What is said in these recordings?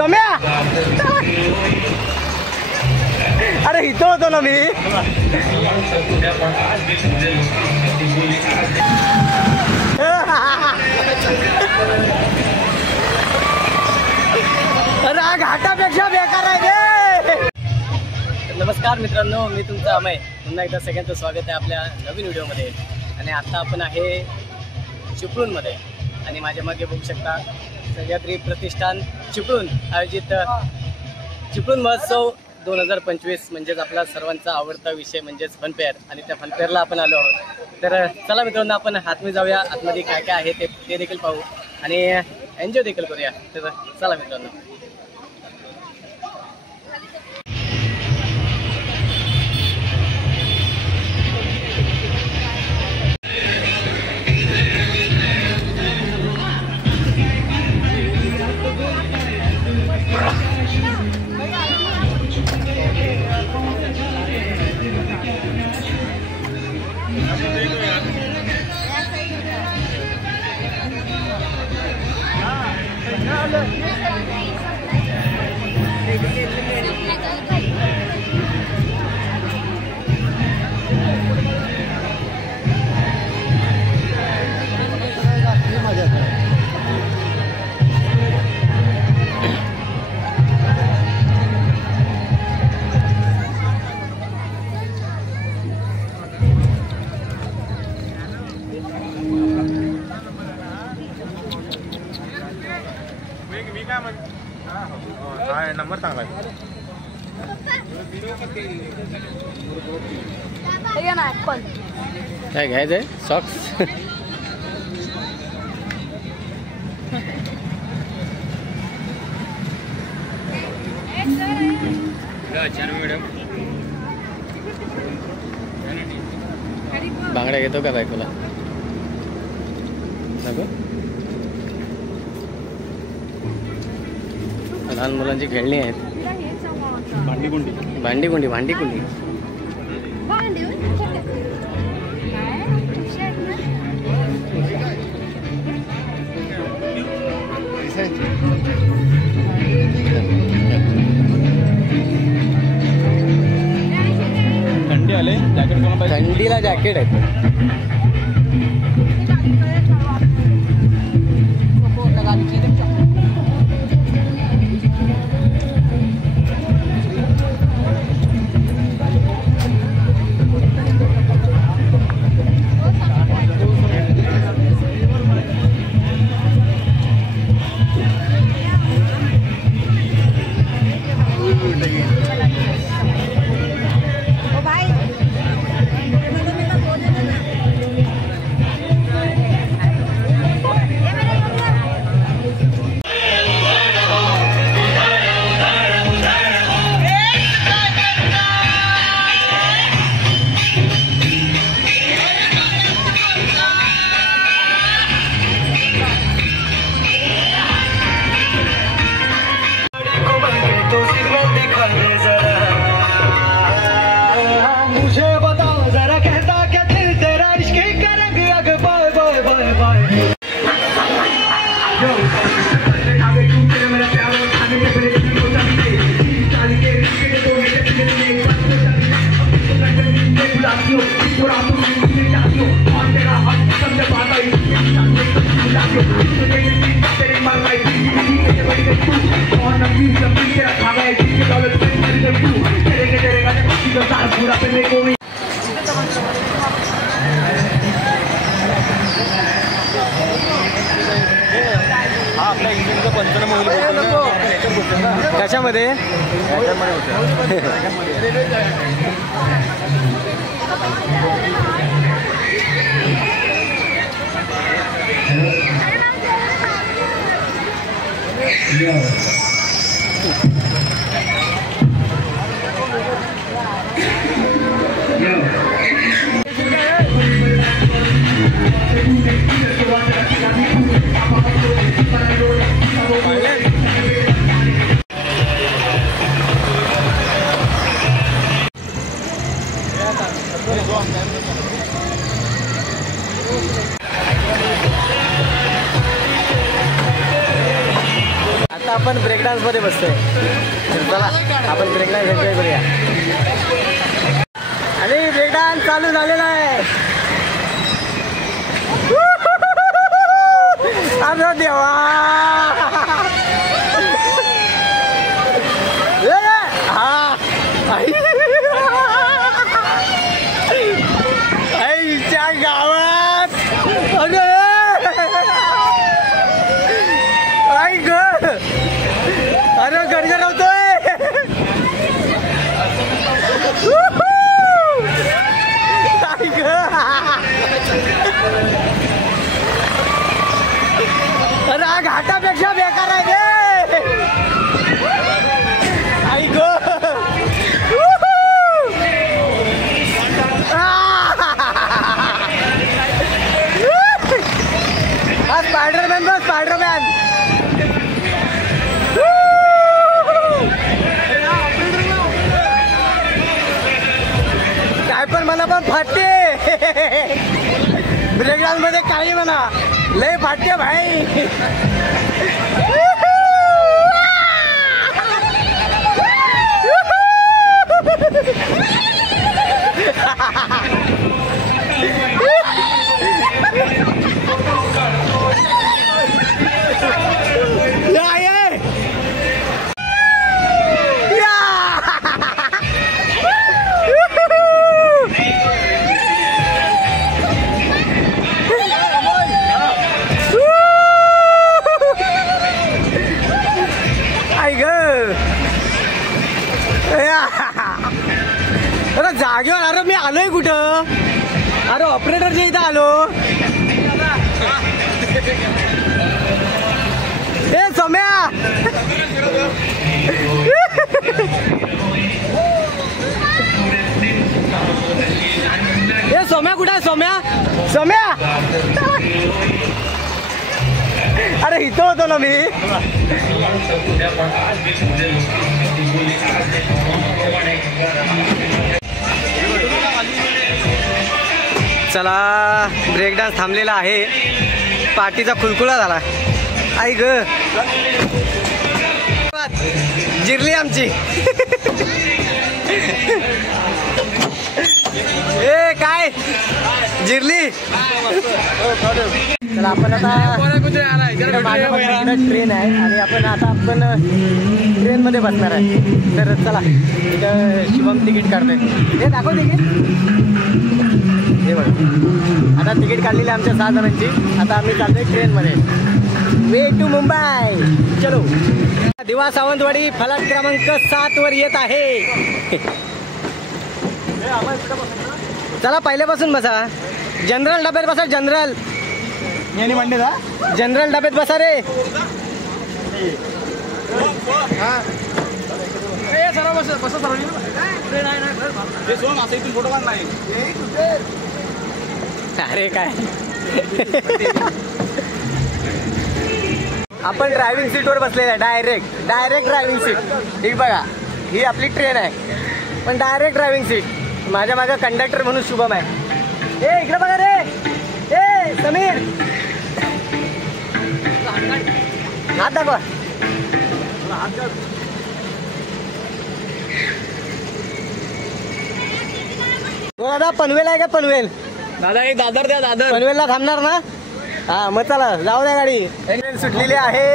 सम्या अरे इथं होतो ना मी. अरे घाटापेक्षा बेकार आहे. नमस्कार मित्रांनो, मी तुमचा अमय. पुन्हा एकदा सगळ्यांचं स्वागत आहे आपल्या नवीन व्हिडिओमध्ये. आणि आता आपण आहे चिपळूणमध्ये आणि माझ्या मागे बघू शकता सह्याद्री प्रतिष्ठान चिपळूण आयोजित चिपळूण महोत्सव 2025 म्हणजेच आपला सर्वांचा आवडता विषय म्हणजेच फनफेअर. आणि त्या फनफेअरला आपण आलो आहोत. तर चला मित्रांनो, आपण आतमध्ये जाऊया. आतमध्ये काय काय आहे ते देखील पाहू आणि एन्जॉय देखील करूया. तर चला मित्रांनो. नंबर सांगा काय घ्यायचंय? सॉक्स. बांगड्या घेतो का बायकोला? नको. लहान मुलांची खेळणी आहेत. भांडीकुंडी भांडीकुंडी भांडीकुंडी. थंडी आले जॅकेट. थंडीला जॅकेट आहे. आपल्या इंजिनचं पंचनामा होईल. कशामध्ये? आता आपण ब्रेक डान्स मध्ये बसतोय. चला आपण ब्रेक डान्स एन्जॉय करूया. आणि ब्रेक डान्स चालू झालेला आहे. अरे देवा, आईच्या गावात आई ग, अरे गडगड होतोय. आई ग, अरे हा घाटापेक्षा बेकार आहे गे. आई ग, हा स्पायडरमॅन बस, स्पायडरमॅन. काय पण मला पण फाटते. ब्रेक डान्स मध्ये काही म्हणा, लय फाटते भाई. अरे जागेवर, अरे मी आलोय कुठं. अरे ऑपरेटरच्या इथं आलो. ए सोम्या, ए सोम्या कुठं आहे. सोम्या, सोम्या, अरे इथं होतो ना मी. चला ब्रेक डान्स थांबलेला आहे. पार्टीचा खुलखुला झाला. आई ग, जिरली आमची. ए काय जिरली. चला आपण आता ट्रेन आहे आणि आपण ट्रेन मध्ये बसणार आहे. तर चला इथं शुभम तिकीट काढतोय. हे दाखव तिकीट. हे बघ, आता तिकीट काढलेली आमच्या 6 जणांची. आता आम्ही चालतोय ट्रेन मध्ये. Way to Mumbai. चलो. दिवा सावंतवाडी फलाट क्रमांक 7 वर येत आहे. चला पहिल्यापासून बसा. जनरल डब्यात बसा. जनरल जनरल डब्यात बसा रे. अरे काय, आपण ड्रायव्हिंग सीटवर बसलेलं आहे. Direct driving seat. ठीक बघा, ही आपली ट्रेन आहे पण डायरेक्ट ड्रायव्हिंग सीट. माझ्या मागं कंडक्टर म्हणून शुभम आहे. ए इकडे बघा रे. ए समीर, हात दाखवा. दादा पनवेल आहे का. पनवेल दादा एक दादर द्या. दादर पनवेलला थांबणार ना. हा मग चला जाऊ द्या गाडी. ट्रेन सुटलेली आहे.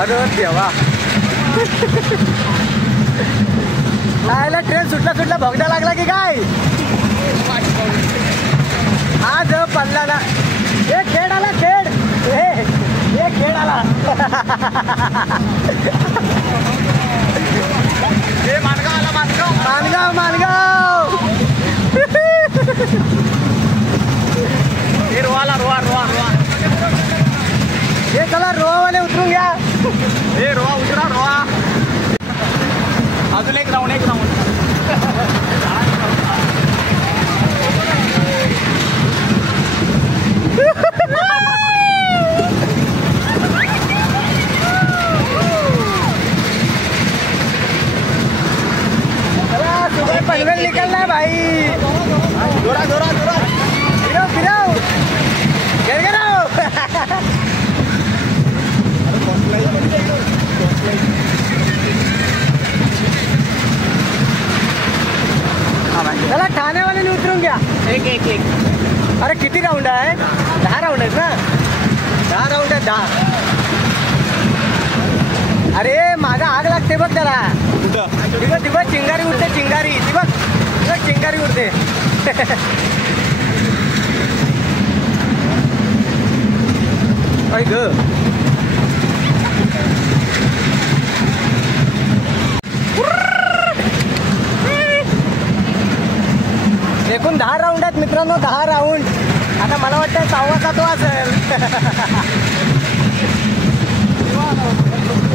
अरे देवा, खायला ट्रेन सुटला भोगडा लागला की काय. आज पडला ना. हे खेळ आला. खेळ हे खेळ आला. मानगाव. हे चला रोवावाले उतरून घ्या. हे रोवा उतरा. रोवा अजून एक राऊंड. पनवेल निकलना है भाई. जोरा. गिराओ. द्या. एक एक एक अरे किती राऊंड आहे? 10 राऊंड आहेत ना? 10 राऊंड आहेत 10. अरे मागा आग लागते बघ त्याला. कुठं ती बघ चिंगारी उडते, चिंगारी. ती बघ चिंगारी उडते. ऐ ग एकूण 10 राऊंड आहेत मित्रांनो, 10 राऊंड. आता मला वाटतं 6वा 7वा असेल.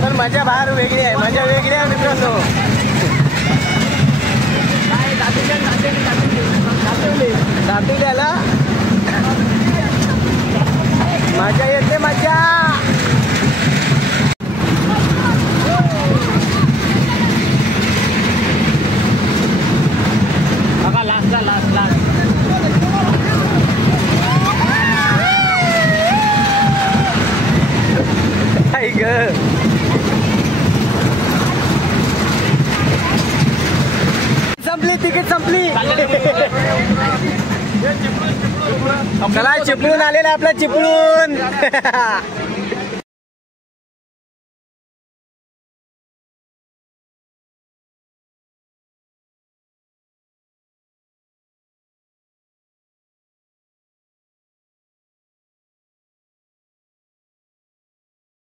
पण मजा बाहेर वेगळी आहे, मजा वेगळी आहे मित्रांनो. दातिवल्याला मजा येते, मजा. बघा लास्टला लास्ट आई ग संपली, तिकीट संपली. चला चिपळून आलेला आपला चिपळून.